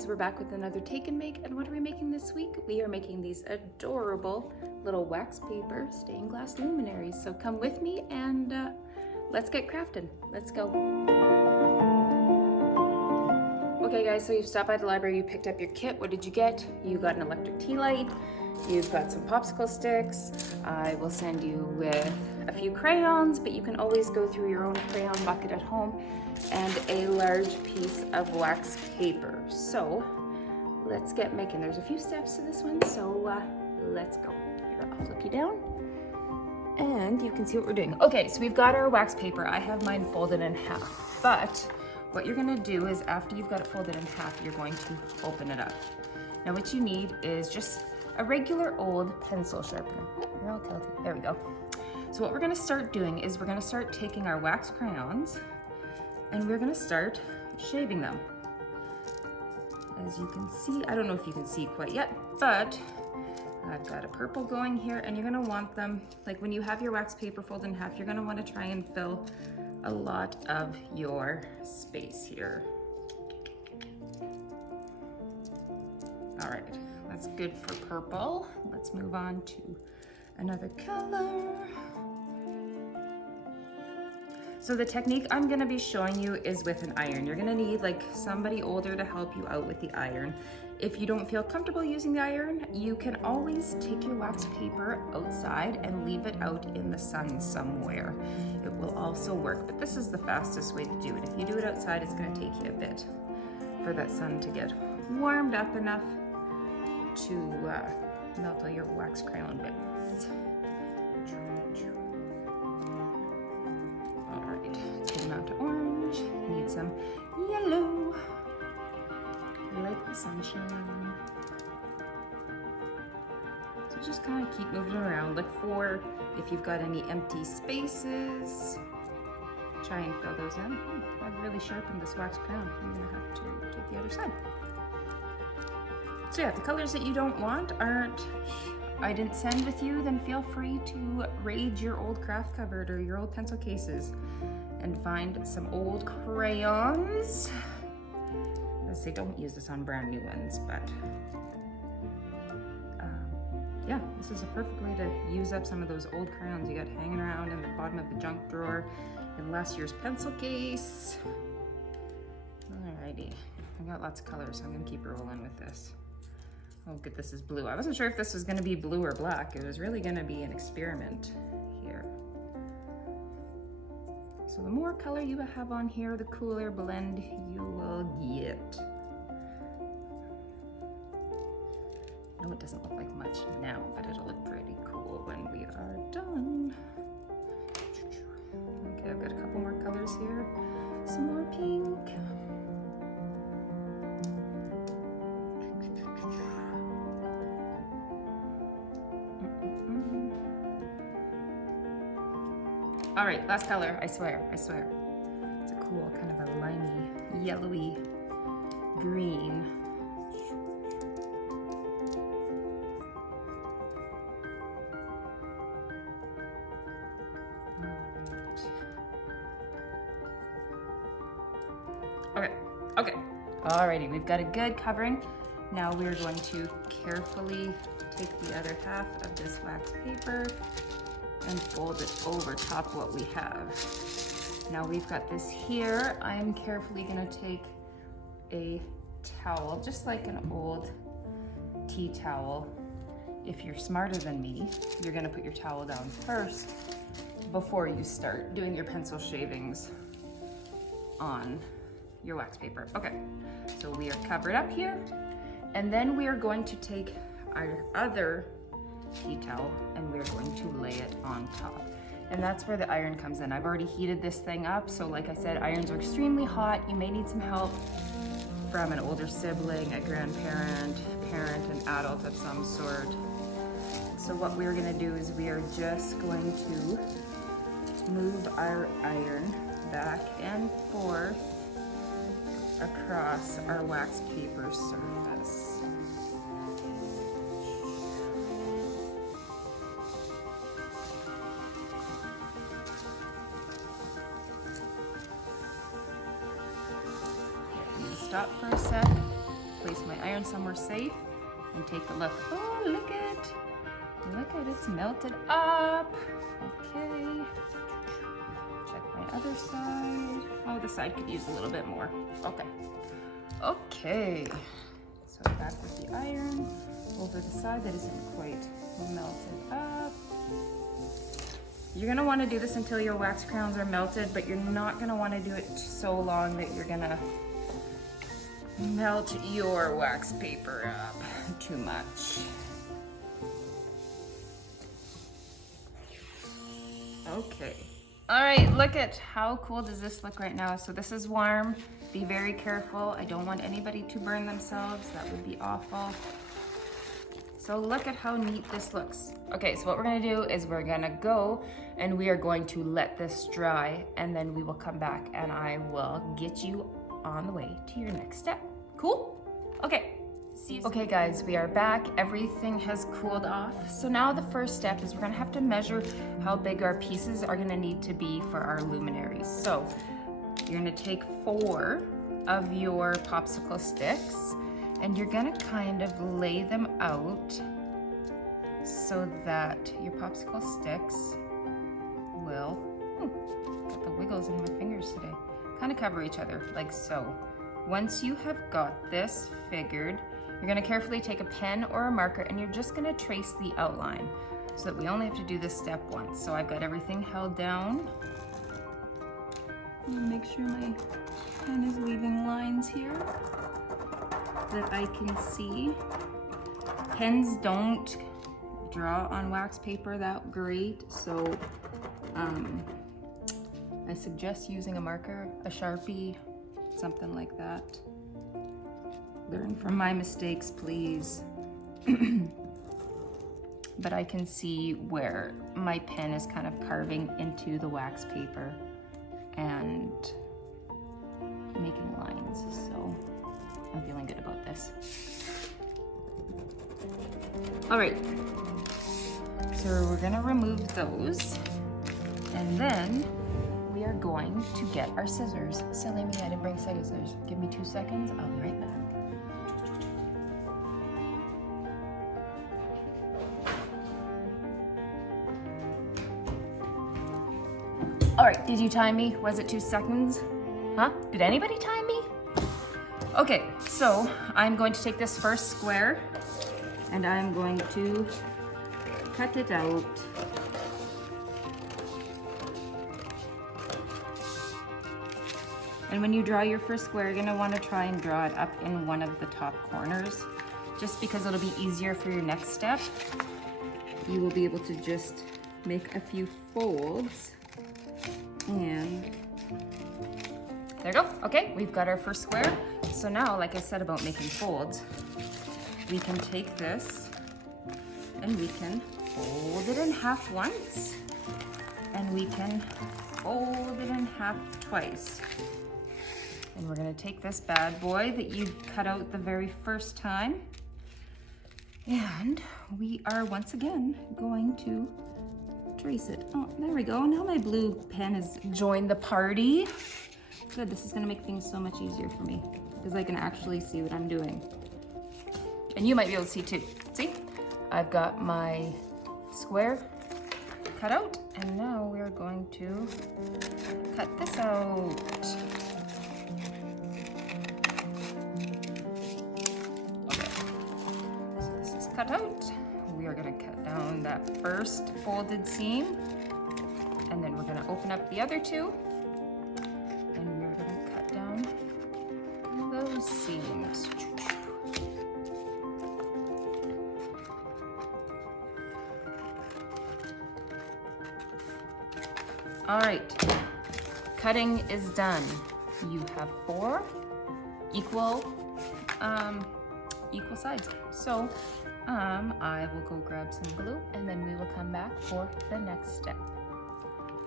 guys, we're back with another take and make, and what are we making this week? We are making these adorable little wax paper stained glass luminaries. So come with me and let's get crafting. Let's go. Okay guys, so you've stopped by the library, you picked up your kit. What did you get? You got an electric tea light, you've got some popsicle sticks. I will send you with a few crayons, but you can always go through your own crayon bucket at home, and a large piece of wax paper. So let's get making. There's a few steps to this one, so let's go. Here, I'll flip you down and you can see what we're doing. Okay, so we've got our wax paper. I have mine folded in half, but what you're gonna do is after you've got it folded in half, you're going to open it up. Now what you need is just a regular old pencil sharpener. Oh, you're all tilted. There we go. So what we're gonna start doing is we're gonna start taking our wax crayons and we're gonna start shaving them. As you can see, I don't know if you can see quite yet, but I've got a purple going here, and you're gonna want them, like when you have your wax paper folded in half, you're gonna wanna try and fill a lot of your space here. All right, that's good for purple. Let's move on to another color. So the technique I'm gonna be showing you is with an iron. You're gonna need like somebody older to help you out with the iron. If you don't feel comfortable using the iron, you can always take your wax paper outside and leave it out in the sun somewhere. It will also work, but this is the fastest way to do it. If you do it outside, it's gonna take you a bit for that sun to get warmed up enough to melt all your wax crayon bits. All right, good amount of orange. Need some yellow, like the sunshine. So just kind of keep moving around. Look for if you've got any empty spaces. Try and fill those in. I've really sharpened this wax crayon. I'm gonna have to take the other side. So yeah, the colors that you don't want I didn't send with you, then feel free to raid your old craft cupboard or your old pencil cases and find some old crayons. As they don't use this on brand new ones, but yeah, this is a perfect way to use up some of those old crayons you got hanging around in the bottom of the junk drawer in last year's pencil case. Alrighty, I've got lots of colors, so I'm gonna keep rolling with this. Oh good, this is blue. I wasn't sure if this was gonna be blue or black. It was really gonna be an experiment here. So the more color you have on here, the cooler blend you will get. No, it doesn't look like much now, but it'll look pretty cool when we are done. Okay, I've got a couple more colors here. Some more pink. All right, last color, I swear. It's a cool kind of a limey, yellowy green. Okay. Alrighty, we've got a good covering. Now we're going to carefully take the other half of this wax paper and fold it over top of what we have. Now we've got this here. I'm carefully gonna take a towel, just like an old tea towel. If you're smarter than me, you're gonna put your towel down first before you start doing your pencil shavings on your wax paper. Okay, so we are covered up here, and then we are going to take our other tea towel and we're going to lay it on top. And that's where the iron comes in. I've already heated this thing up, so like I said, irons are extremely hot. You may need some help from an older sibling, a grandparent, parent, an adult of some sort. So what we're gonna do is we are just going to move our iron back and forth across our wax paper surface. Stop for a sec. place my iron somewhere safe and take a look. Oh, look at it's melted up. Okay. Check my other side. Oh, the side could use a little bit more. Okay. Okay. So back with the iron over the side that isn't quite melted up. You're gonna wanna do this until your wax crowns are melted, but you're not gonna wanna do it so long that you're gonna melt your wax paper up too much. Okay. All right, look at how cool does this look right now. So this is warm. Be very careful. I don't want anybody to burn themselves. That would be awful. So look at how neat this looks. Okay, so what we're gonna do is we're gonna go and we are going to let this dry, and then we will come back and I will get you on the way to your next step. Cool? Okay. Okay guys, we are back. Everything has cooled off. So now the first step is we're gonna have to measure how big our pieces are gonna need to be for our luminaries. So you're gonna take 4 of your popsicle sticks and you're gonna kind of lay them out so that your popsicle sticks will, got the wiggles in my fingers today, kind of cover each other like so. Once you have got this figured, you're gonna carefully take a pen or a marker and you're just gonna trace the outline so that we only have to do this step once. So I've got everything held down. Make sure my pen is leaving lines here that I can see. Pens don't draw on wax paper that great, so I suggest using a marker, a Sharpie, something like that. Learn from my mistakes, please. But I can see where my pen is kind of carving into the wax paper and making lines, so I'm feeling good about this. All right, so we're gonna remove those, and then we are going to get our scissors. Silly me, I didn't bring scissors. Give me 2 seconds, I'll be right back. All right, did you time me? Was it 2 seconds? Huh? Did anybody time me? Okay, so I'm going to take this first square and I'm going to cut it out. And when you draw your first square, you're gonna wanna try and draw it up in one of the top corners, just because it'll be easier for your next step. You will be able to just make a few folds. And there you go. Okay, we've got our first square. So now, like I said about making folds, we can take this and we can fold it in half once, and we can fold it in half twice. And we're gonna take this bad boy that you cut out the very first time, and we are once again going to trace it. Oh, there we go. Now my blue pen has joined the party. Good, this is gonna make things so much easier for me because I can actually see what I'm doing. And you might be able to see too. See? I've got my square cut out, and now we're going to cut this out. Okay, so this is cut out. We are gonna cut down that first folded seam, and then we're gonna open up the other two, and we're gonna cut down those seams. All right, cutting is done. You have 4 equal sides. So I will go grab some glue and then we will come back for the next step.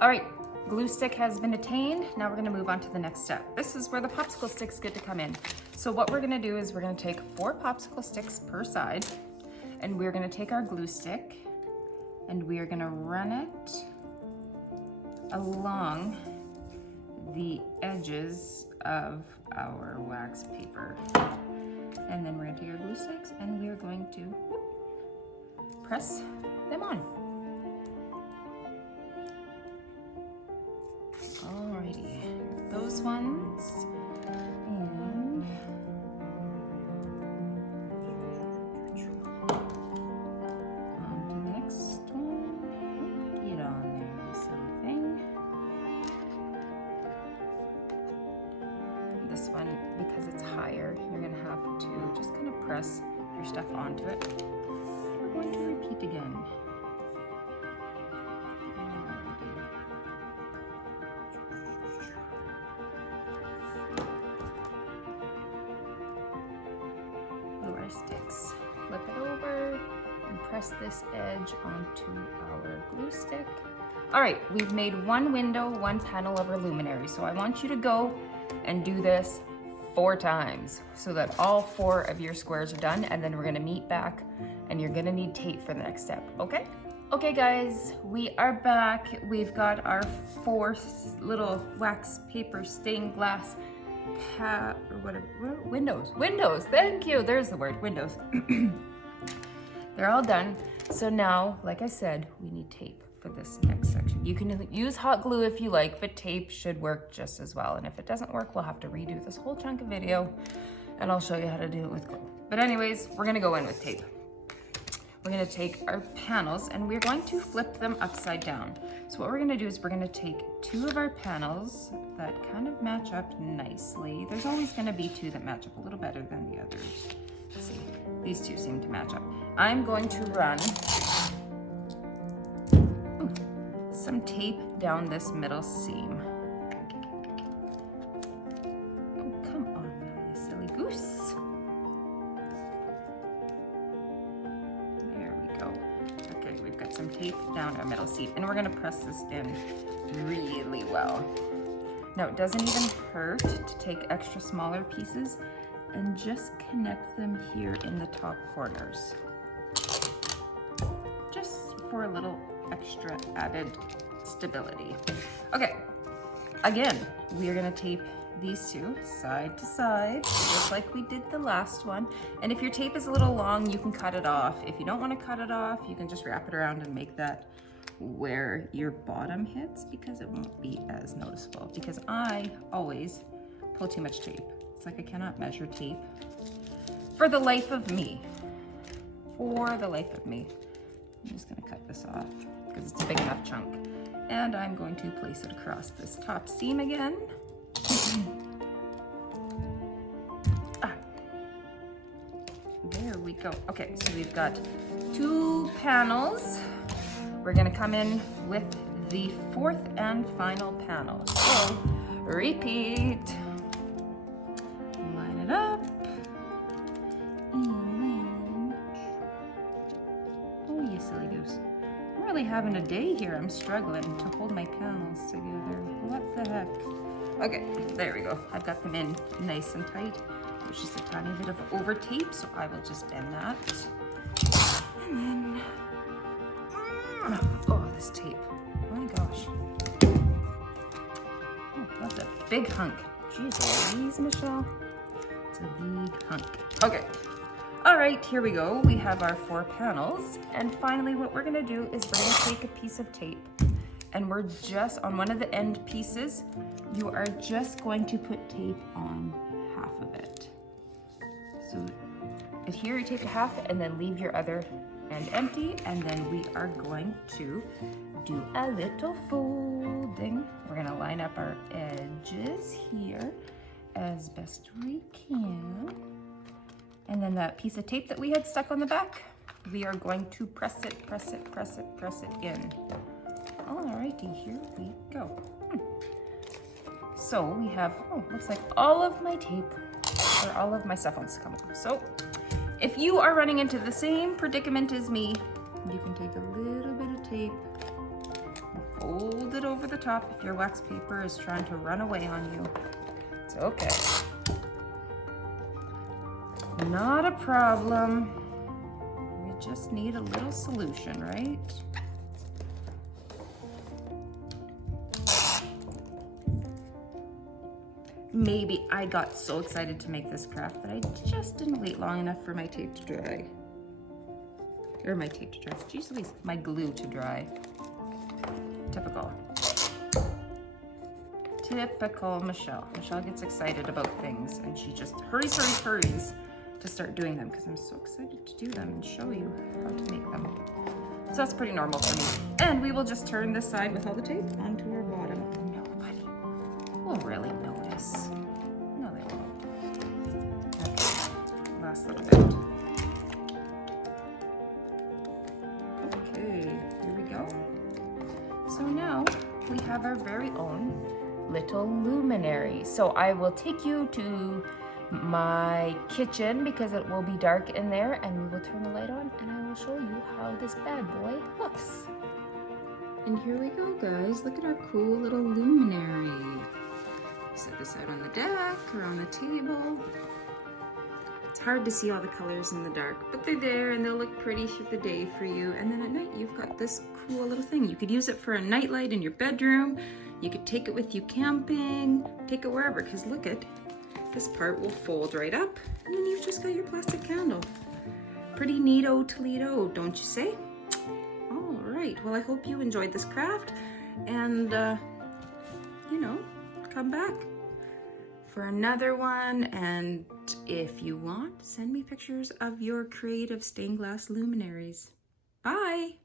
All right, glue stick has been attained. Now we're gonna move on to the next step. This is where the popsicle sticks get to come in. So what we're gonna do is we're gonna take 4 popsicle sticks per side, and we're gonna take our glue stick and we are gonna run it along the edges of our wax paper. And then we're gonna take our glue sticks and we are going to press them on. Alrighty, those ones. And on to the next one. Get on there, you silly thing. This one, because it's higher, you're gonna have to just kind of press your stuff onto it. We're going to repeat again. Glue our sticks, flip it over, and press this edge onto our glue stick. All right, we've made one window, one panel of our luminary. So I want you to go and do this 4 times so that all 4 of your squares are done, and then we're gonna meet back and you're gonna need tape for the next step, okay? Okay guys, we are back. We've got our 4 little wax paper stained glass windows, thank you, there's the word, windows. They're all done. So now, like I said, we need tape for this next section. You can use hot glue if you like, but tape should work just as well. And if it doesn't work, we'll have to redo this whole chunk of video and I'll show you how to do it with glue. But anyways, we're gonna go in with tape. We're gonna take our panels and we're going to flip them upside down. So what we're gonna do is we're gonna take 2 of our panels that kind of match up nicely. There's always gonna be 2 that match up a little better than the others. Let's see, these 2 seem to match up. I'm going to run some tape down this middle seam. Oh, come on now, you silly goose. There we go. Okay, we've got some tape down our middle seam, and we're gonna press this in really well. Now, it doesn't even hurt to take extra smaller pieces and just connect them here in the top corners. Just for a little extra added stability. Okay, again, we are gonna tape these 2 side to side, just like we did the last one. And if your tape is a little long, you can cut it off. If you don't wanna cut it off, you can just wrap it around and make that where your bottom hits, because it won't be as noticeable. Because I always pull too much tape. It's like I cannot measure tape for the life of me. For the life of me. I'm just gonna cut this off because it's a big enough chunk. And I'm going to place it across this top seam again. There we go. Okay, so we've got 2 panels. We're gonna come in with the 4th and final panel. So, repeat. Line it up. And then, oh, you silly goose. I'm really having a day here. I'm struggling to hold my panels together. What the heck? Okay, there we go. I've got them in nice and tight. There's just a tiny bit of over tape, so I will just bend that. And then, oh, this tape. Oh my gosh. Oh, that's a big hunk. Jeez Louise, Michelle. It's a big hunk. Okay. All right, here we go. We have our 4 panels. And finally, what we're gonna do is we're gonna take a piece of tape and we're just, on one of the end pieces, you are just going to put tape on half of it. So adhere your tape to half and then leave your other end empty. And then we are going to do a little folding. We're gonna line up our edges here as best we can. And then that piece of tape that we had stuck on the back, we are going to press it in. Alrighty, here we go. So we have, oh, looks like all of my tape, or all of my stuff wants to come off. So if you are running into the same predicament as me, you can take a little bit of tape and fold it over the top if your wax paper is trying to run away on you. It's okay. Not a problem. We just need a little solution, right? maybe I got so excited to make this craft that I just didn't wait long enough for my tape to dry. Or my tape to dry. Jeez Louise, my glue to dry. Typical. Typical Michelle. Michelle gets excited about things and she just hurries to start doing them because I'm so excited to do them and show you how to make them. So that's pretty normal for me. And we will just turn this side with all the tape onto our bottom. Nobody will really notice. No, they won't. Okay, last little bit. Okay, here we go. So now we have our very own little luminary. So I will take you to my kitchen because it will be dark in there, and we will turn the light on and I will show you how this bad boy looks. And here we go, guys. Look at our cool little luminary. Set this out on the deck or on the table. It's hard to see all the colors in the dark, but they're there and they'll look pretty through the day for you. And then at night, you've got this cool little thing. You could use it for a nightlight in your bedroom. You could take it with you camping, take it wherever, because look at this part will fold right up and then you've just got your plastic candle. Pretty neato Toledo, don't you say? All right, well, I hope you enjoyed this craft and, you know, come back for another one. And if you want, send me pictures of your creative stained glass luminaries. Bye.